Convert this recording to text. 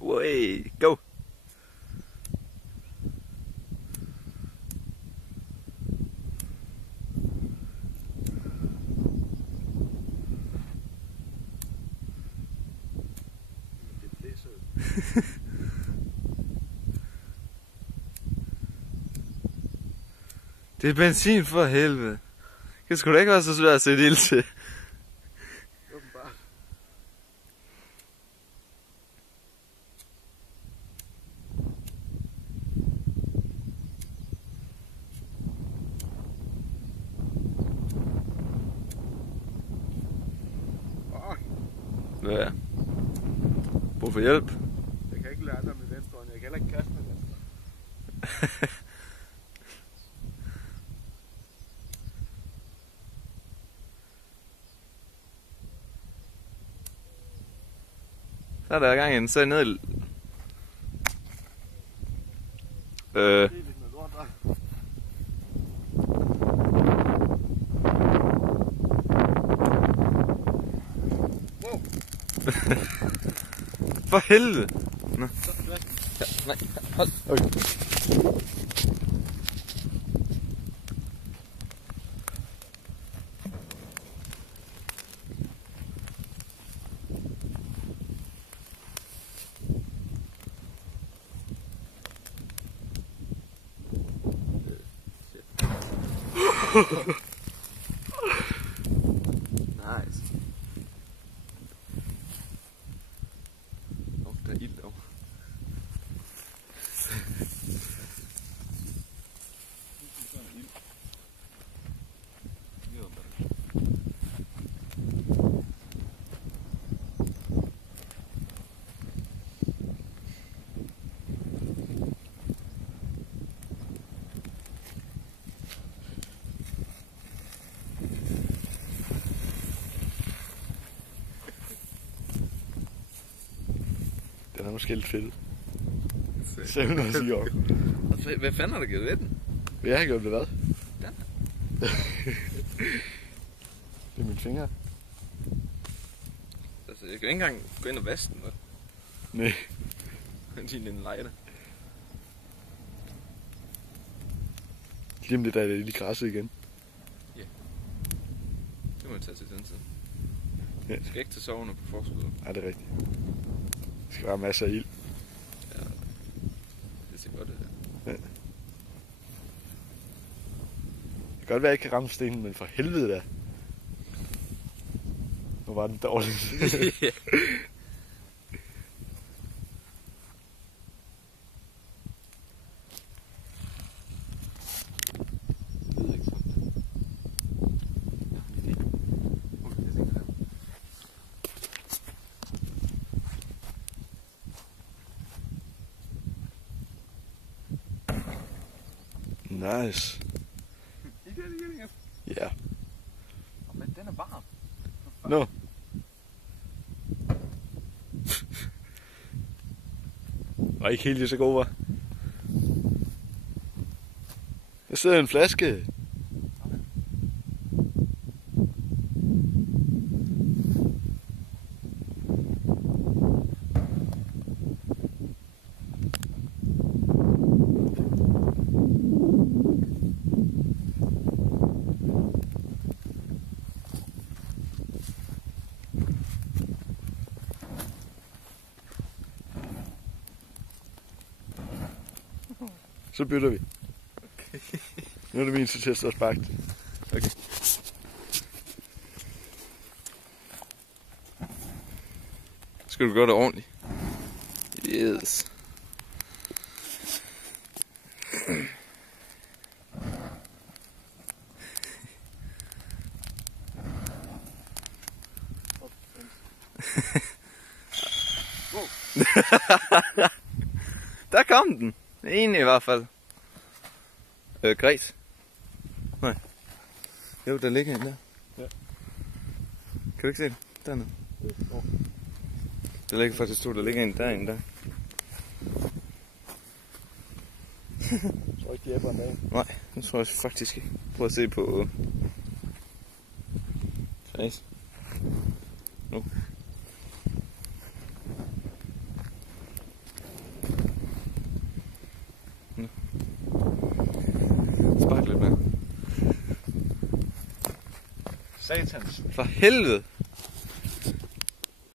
Way, go! Det er benzin for helvede. Det kan sgu da ikke være så svært at sætte ild til. Åbenbart. Ja. Brug for hjælp. Jeg kan ikke lære dig med venstre hånd. Jeg kan heller ikke kaste med venstre. Så er der gang i en så ned. Det er lidt noget lort, hva'? Wow. For helvede. Nå. Så flasken. Ja, nej, hold. Okay. Nice. Der er ild over. Den er måske lidt fed. 700 år. Hvad fanden har du givet ved den? Jeg har gjort det hvad? Den. Det er mine fingre. Altså, jeg kan ikke engang gå ind og vaske den. Nej. Din lille lighter. Lige om lidt er det lige græsset igen. Ja. Det må jeg tage til den tid. Ja. Du skal ikke tage sovende på forskud. Nej, det er rigtigt. Der skal være masser af ild. Ja, det ser godt ud. Ja. Det kan godt være, at jeg ikke kan ramme stenen, men for helvede da. Nu var den dårlig. Nice. Ja. Men den er varm. Nå. Var ikke helt lige så god, var? Der sidder en flaske. Så bytter vi. Okay. Nu er det min til at stå og sparke. Okay. Skal du gøre det ordentligt? Yes. Der kom den. En i hvert fald. Græs. Nej. Jo, der ligger en der. Ja. Kan du ikke se det? Dernede. Ja. Der ligger faktisk to, der ligger en derinde der. Jeg tror ikke, de er på en dag. Nej, det tror jeg faktisk ikke. Prøv at se på... Face. Nu. mand. Satans. For helvede.